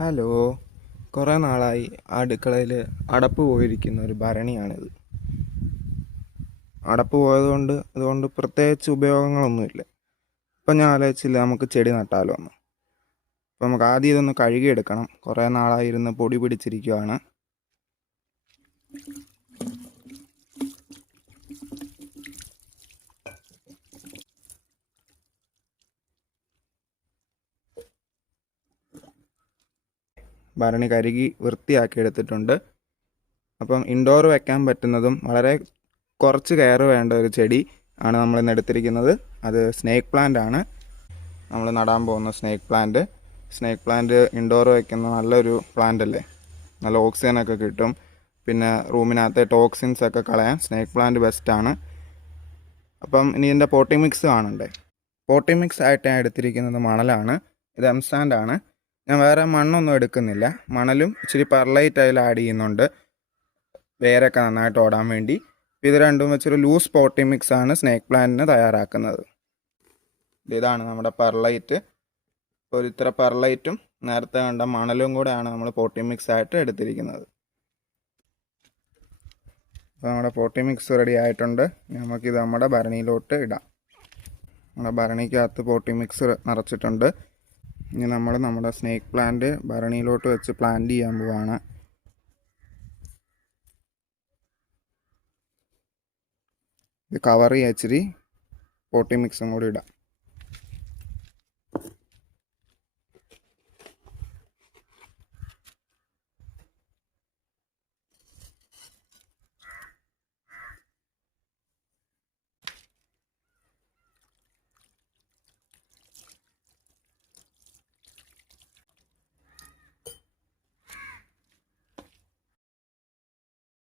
Hello. കുറേ നാളായി അടുക്കളയിൽ അടപ്പ് പോയിരിക്കുന്ന ഒരു ഭരണിയാണിത്. അടപ്പ് അതുകൊണ്ട് പ്രത്യേകിച്ച് ഉപയോഗങ്ങളൊന്നുമില്ല. അപ്പം ഞാൻ ആലോചിച്ചില്ല നമുക്ക് ചെടി നട്ടാലോ എന്ന്. അപ്പം നമുക്ക് ആദ്യം ഇതൊന്ന് കഴുകിയെടുക്കണം. കുറേ നാളായി ഇരുന്ന് പൊടി പിടിച്ചിരിക്കുകയാണ്. ഭരണി കഴുകി വൃത്തിയാക്കി എടുത്തിട്ടുണ്ട്. അപ്പം ഇൻഡോർ വെക്കാൻ പറ്റുന്നതും വളരെ കുറച്ച് കെയർ വേണ്ട ഒരു ചെടി ആണ് നമ്മളിന്ന് എടുത്തിരിക്കുന്നത്. അത് സ്നേക്ക് പ്ലാന്റ് ആണ്. നമ്മൾ നടാൻ പോകുന്ന സ്നേക്ക് പ്ലാന്റ് ഇൻഡോർ വയ്ക്കുന്ന നല്ലൊരു പ്ലാന്റ് അല്ലേ. നല്ല ഓക്സിജനൊക്കെ കിട്ടും. പിന്നെ റൂമിനകത്തെ ടോക്സിൻസ് ഒക്കെ കളയാൻ സ്നേക്ക് പ്ലാന്റ് ബെസ്റ്റാണ്. അപ്പം ഇനി ഇതിൻ്റെ പോട്ടിംഗ് മിക്സ് കാണണ്ടേ. പോട്ടിംഗ് മിക്സ് ആയിട്ട് ഞാൻ എടുത്തിരിക്കുന്നത് മണലാണ്. ഇത് എംസാൻഡ് ആണ്. ഞാൻ വേറെ മണ്ണൊന്നും എടുക്കുന്നില്ല. മണലും ഇച്ചിരി പെർലൈറ്റ് അതിൽ ആഡ് ചെയ്യുന്നുണ്ട്, വേരൊക്കെ നന്നായിട്ട് ഓടാൻ വേണ്ടി. ഇത് രണ്ടും വെച്ചൊരു ലൂസ് പോട്ടിംഗ് മിക്സ് ആണ് സ്നേക്ക് പ്ലാന്റിന് തയ്യാറാക്കുന്നത്. ഇതാണ് നമ്മുടെ പെർലൈറ്റ്. ഒരു ഇത്ര പെർലൈറ്റും നേരത്തെ കണ്ട മണലും കൂടെയാണ് നമ്മൾ പോട്ടിംഗ് മിക്സ് ആയിട്ട് എടുത്തിരിക്കുന്നത്. അപ്പോൾ നമ്മുടെ പോട്ടിംഗ് മിക്സ് റെഡി ആയിട്ടുണ്ട്. നമുക്കിത് നമ്മുടെ ഭരണിയിലോട്ട് ഇടാം. നമ്മുടെ ഭരണിക്കകത്ത് പോട്ടിംഗ് മിക്സ് നിറച്ചിട്ടുണ്ട്. ഇനി നമ്മൾ നമ്മുടെ സ്നേക്ക് പ്ലാന്റ് ഭരണിയിലോട്ട് വെച്ച് പ്ലാന്റ് ചെയ്യാൻ പോവാണ്. ഇത് കവർ ചെയ്യാൻ ഇച്ചിരി പോട്ടിംഗ് മിക്സും കൂടി ഇടാം.